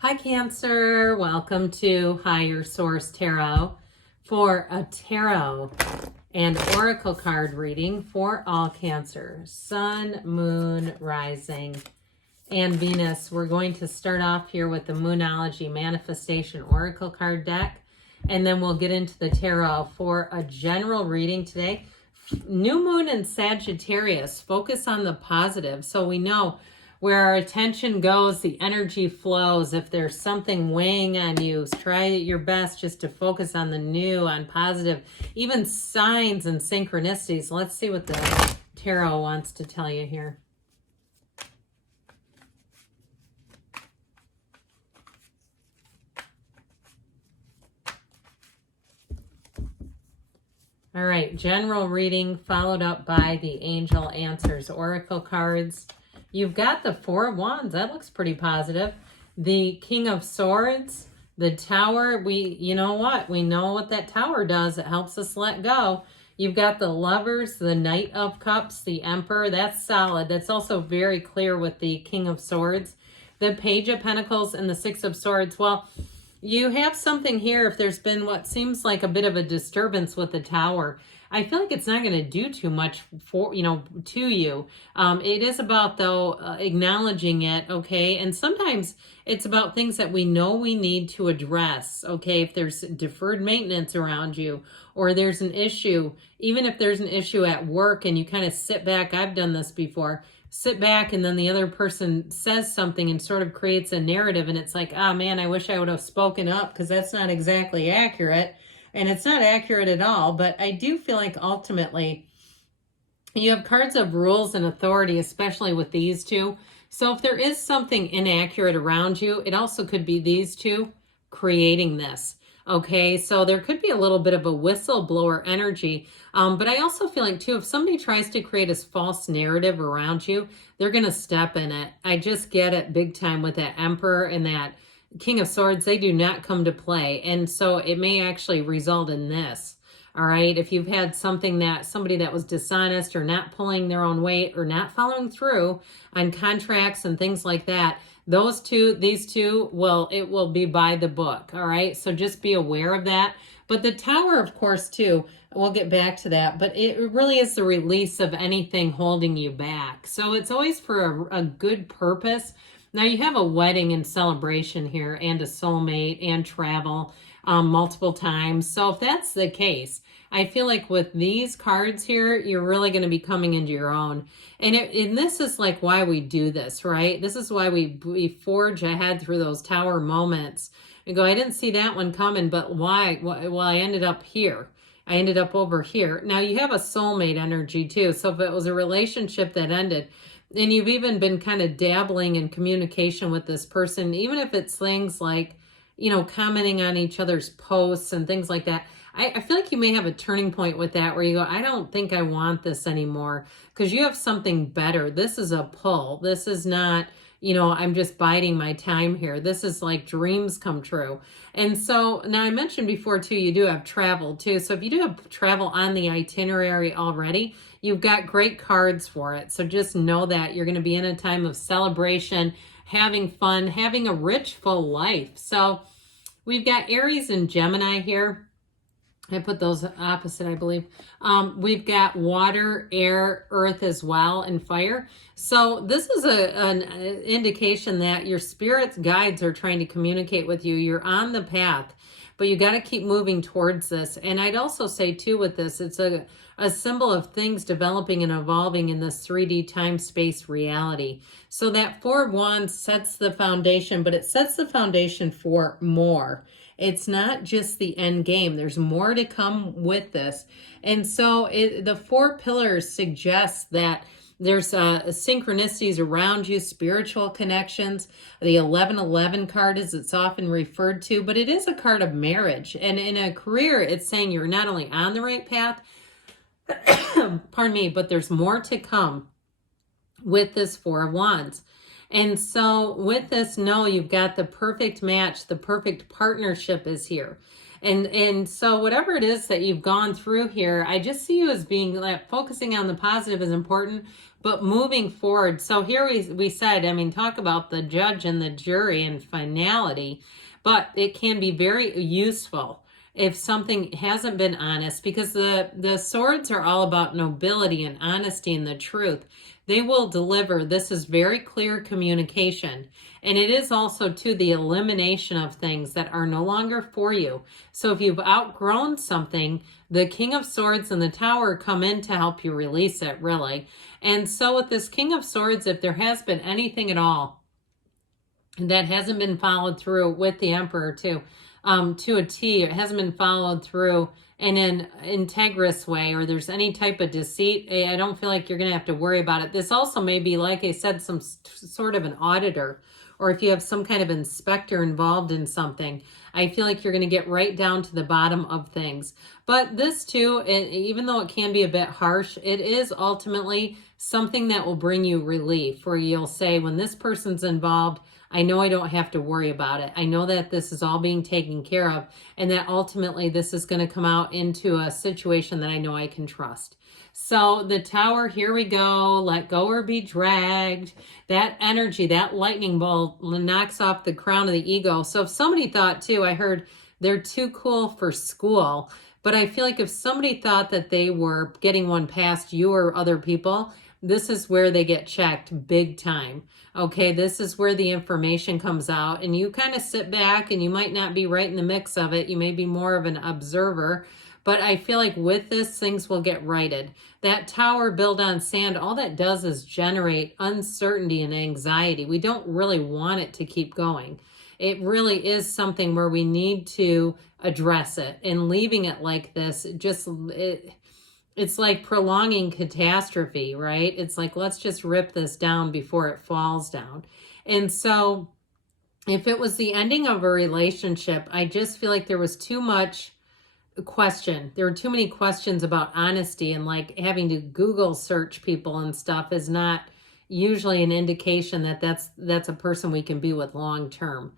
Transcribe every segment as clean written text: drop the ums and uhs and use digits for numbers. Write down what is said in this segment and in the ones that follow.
Hi Cancer, welcome to Higher Source Tarot for a tarot and oracle card reading for all Cancer, Sun, Moon, Rising, and Venus. We're going to start off here with the Moonology Manifestation Oracle card deck, and then we'll get into the tarot for a general reading today. New Moon in Sagittarius, focus on the positive. So we know where our attention goes, the energy flows. If there's something weighing on you, try your best just to focus on the new, on positive, even signs and synchronicities. Let's see what the tarot wants to tell you here. All right, general reading followed up by the Angel Answers Oracle cards. You've got the Four of Wands. That looks pretty positive. The King of Swords, the Tower. You know what? We know what that Tower does. It helps us let go. You've got the Lovers, the Knight of Cups, the Emperor. That's solid. That's also very clear with the King of Swords. The Page of Pentacles and the Six of Swords. Well, you have something here. If there's been what seems like a bit of a disturbance with the Tower, I feel like it's not going to do too much for, to you. It is about, though, acknowledging it, okay? And sometimes it's about things that we know we need to address, okay? If there's deferred maintenance around you, or there's an issue, even if there's an issue at work and you kind of sit back, I've done this before, sit back and then the other person says something and sort of creates a narrative, and it's like, oh man, I wish I would have spoken up because that's not exactly accurate. And it's not accurate at all, but I do feel like ultimately you have cards of rules and authority, especially with these two. So if there is something inaccurate around you, it also could be these two creating this. Okay, so there could be a little bit of a whistleblower energy. But I also feel like, too, if somebody tries to create a false narrative around you, they're going to step in it. I just get it big time with that Emperor and that King of Swords. They do not come to play. And so it may actually result in this. All right. If you've had somebody that was dishonest or not pulling their own weight or not following through on contracts and things like that, these two, it will be by the book. All right. So just be aware of that. But the Tower, of course, too, we'll get back to that, but it really is the release of anything holding you back. So it's always for a good purpose. Now you have a wedding and celebration here and a soulmate and travel multiple times. So if that's the case, I feel like with these cards here, you're really going to be coming into your own. And this is like why we do this, right? This is why we forge ahead through those Tower moments and go, I didn't see that one coming, but why? Well, I ended up here. I ended up over here. Now you have a soulmate energy too. So if it was a relationship that ended, and you've even been kind of dabbling in communication with this person, even if it's things like, commenting on each other's posts and things like that, I feel like you may have a turning point with that where you go, I don't think I want this anymore because you have something better. This is a pull. This is not, I'm just biding my time here. This is like dreams come true. And so now I mentioned before too, you do have travel too. So if you do have travel on the itinerary already, you've got great cards for it. So just know that you're going to be in a time of celebration, having fun, having a rich, full life. So we've got Aries and Gemini here. I put those opposite, I believe. We've got water, air, earth as well, and fire. So this is an indication that your spirit's guides are trying to communicate with you. You're on the path, but you got to keep moving towards this. And I'd also say, too, with this, it's a symbol of things developing and evolving in this 3D time-space reality. So that Four of Wands sets the foundation, but it sets the foundation for more. It's not just the end game. There's more to come with this. And so the four pillars suggest that there's synchronicities around you, spiritual connections. The 1111 card, as it's often referred to, but it is a card of marriage. And in a career, it's saying you're not only on the right path, pardon me, but there's more to come with this Four of Wands. And so with this, no, you've got the perfect match, the perfect partnership is here. And so whatever it is that you've gone through here, I just see you as being like, focusing on the positive is important, But moving forward, so here we said, I mean, talk about the judge and the jury and finality, but it can be very useful if something hasn't been honest, because the swords are all about nobility and honesty and the truth. They will deliver. This is very clear communication. And it is also to the elimination of things that are no longer for you. So if you've outgrown something, the King of Swords and the Tower come in to help you release it, really. And so with this King of Swords, if there has been anything at all that hasn't been followed through with the Emperor too, to a T, it hasn't been followed through in an integrous way, or there's any type of deceit, I don't feel like you're going to have to worry about it. This also may be, like I said, some sort of an auditor, or if you have some kind of inspector involved in something, I feel like you're going to get right down to the bottom of things. But this too, even though it can be a bit harsh, it is ultimately something that will bring you relief, where you'll say, when this person's involved, I know I don't have to worry about it. I know that this is all being taken care of, and that ultimately this is going to come out into a situation that I know I can trust. So the Tower, here we go. Let go or be dragged. That energy, that lightning bolt knocks off the crown of the ego. So if somebody thought too, I heard they're too cool for school, but I feel like if somebody thought that they were getting one past you or other people, this is where they get checked big time. Okay, this is where the information comes out, and you kind of sit back, and you might not be right in the mix of it. You may be more of an observer, but I feel like with this, things will get righted. That Tower built on sand, all that does is generate uncertainty and anxiety. We don't really want it to keep going. It really is something where we need to address it, and leaving it like this, it's like prolonging catastrophe, right? It's like, let's just rip this down before it falls down. And so if it was the ending of a relationship, I just feel like there was too much question. There were too many questions about honesty, and like having to Google search people and stuff is not usually an indication that that's a person we can be with long term.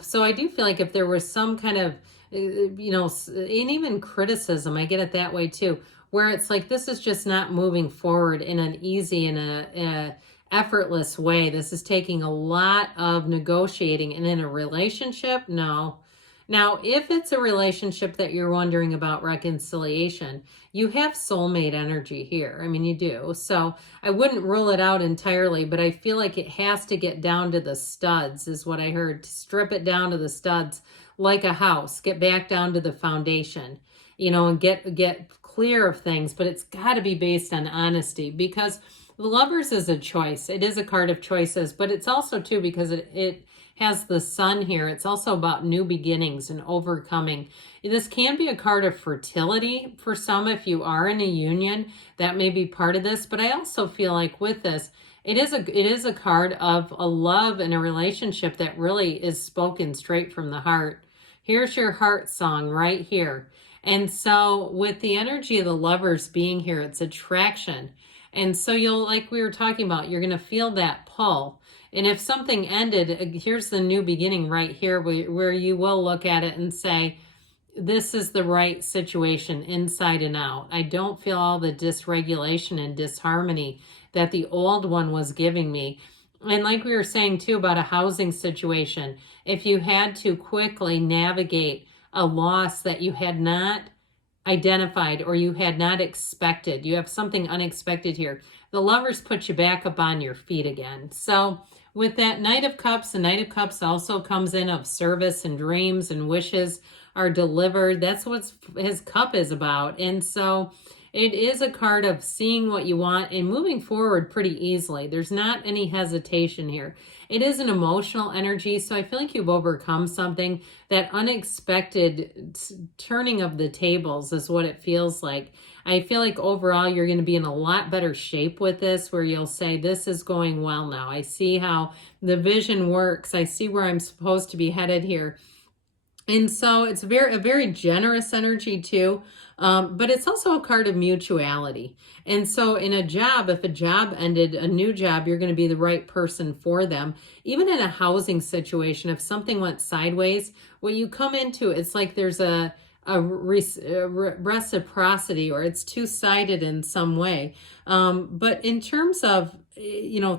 So I do feel like if there was some kind of, and even criticism, I get it that way too, where it's like, this is just not moving forward in an easy and a effortless way. This is taking a lot of negotiating. And in a relationship, no. Now, if it's a relationship that you're wondering about reconciliation, you have soulmate energy here. I mean, you do. So I wouldn't rule it out entirely, but I feel like it has to get down to the studs, is what I heard. Strip it down to the studs, like a house. Get back down to the foundation, and get clear of things. But it's got to be based on honesty, because the Lovers is a choice. It is a card of choices, but it's also too, because it has the Sun here. It's also about new beginnings and overcoming. This can be a card of fertility for some. If you are in a union, that may be part of this. But I also feel like with this, it is a card of a love and a relationship that really is spoken straight from the heart. Here's your heart song right here. And so with the energy of the Lovers being here, it's attraction. And so you'll, like we were talking about, you're going to feel that pull. And if something ended, here's the new beginning right here, where you will look at it and say, this is the right situation inside and out. I don't feel all the dysregulation and disharmony that the old one was giving me. And like we were saying too about a housing situation, if you had to quickly navigate a loss that you had not identified or you had not expected, you have something unexpected here, the Lovers put you back up on your feet again. So with that Knight of Cups, the Knight of Cups also comes in of service and dreams and wishes are delivered. That's what his cup is about. And so it is a card of seeing what you want and moving forward pretty easily. There's not any hesitation here. It is an emotional energy, so I feel like you've overcome something. That unexpected turning of the tables is what it feels like. I feel like overall you're going to be in a lot better shape with this, where you'll say, this is going well now. I see how the vision works. I see where I'm supposed to be headed here. And so it's a very generous energy too, but it's also a card of mutuality. And so in a job, if a job ended, a new job, you're going to be the right person for them. Even in a housing situation, if something went sideways, what you come into, it's like there's a reciprocity, or it's two-sided in some way. But in terms of,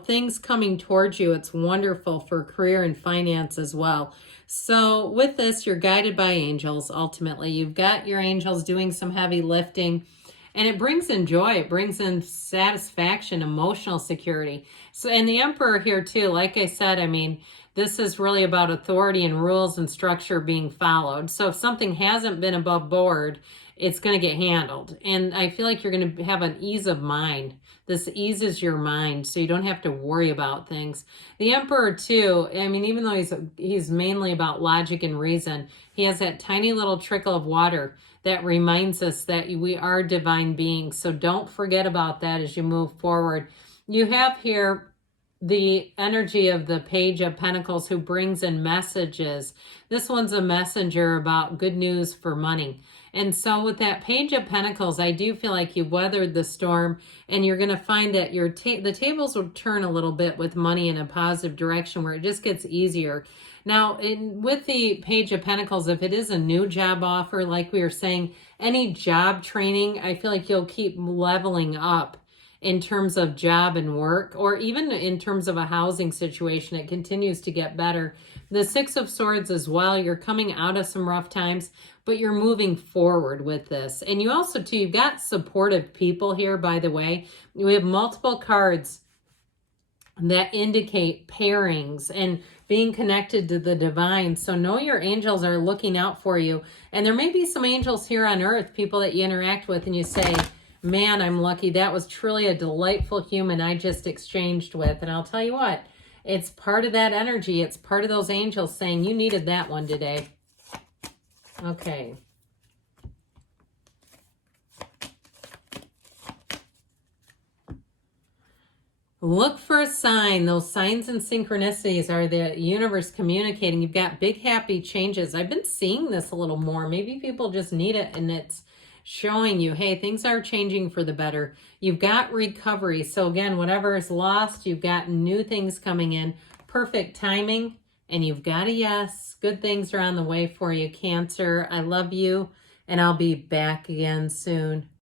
things coming towards you, it's wonderful for career and finance as well. So with this, you're guided by angels. Ultimately, you've got your angels doing some heavy lifting, and it brings in joy. It brings in satisfaction, emotional security. So, and the Emperor here too, like I said, I mean, this is really about authority and rules and structure being followed. So if something hasn't been above board, it's going to get handled. And I feel like you're going to have an ease of mind. This eases your mind so you don't have to worry about things. The Emperor too, I mean, even though he's mainly about logic and reason, he has that tiny little trickle of water that reminds us that we are divine beings. So don't forget about that as you move forward. You have here the energy of the Page of Pentacles, who brings in messages. This one's a messenger about good news for money. And so with that Page of Pentacles, I do feel like you've weathered the storm, and you're going to find that the tables will turn a little bit with money in a positive direction, where it just gets easier. Now, with the Page of Pentacles, if it is a new job offer, like we were saying, any job training, I feel like you'll keep leveling up in terms of job and work, or even in terms of a housing situation. It continues to get better. The Six of Swords as well, you're coming out of some rough times, but you're moving forward with this. And you also, too, you've got supportive people here, by the way. We have multiple cards that indicate pairings and being connected to the divine. So know your angels are looking out for you. And there may be some angels here on earth, people that you interact with, and you say, man, I'm lucky. That was truly a delightful human I just exchanged with. And I'll tell you what, it's part of that energy. It's part of those angels saying you needed that one today. Okay. Look for a sign. Those signs and synchronicities are the universe communicating. You've got big, happy changes. I've been seeing this a little more. Maybe people just need it, and it's showing you, hey, things are changing for the better. You've got recovery. So again, whatever is lost, you've got new things coming in. Perfect timing. And you've got a yes. Good things are on the way for you, Cancer. I love you, and I'll be back again soon.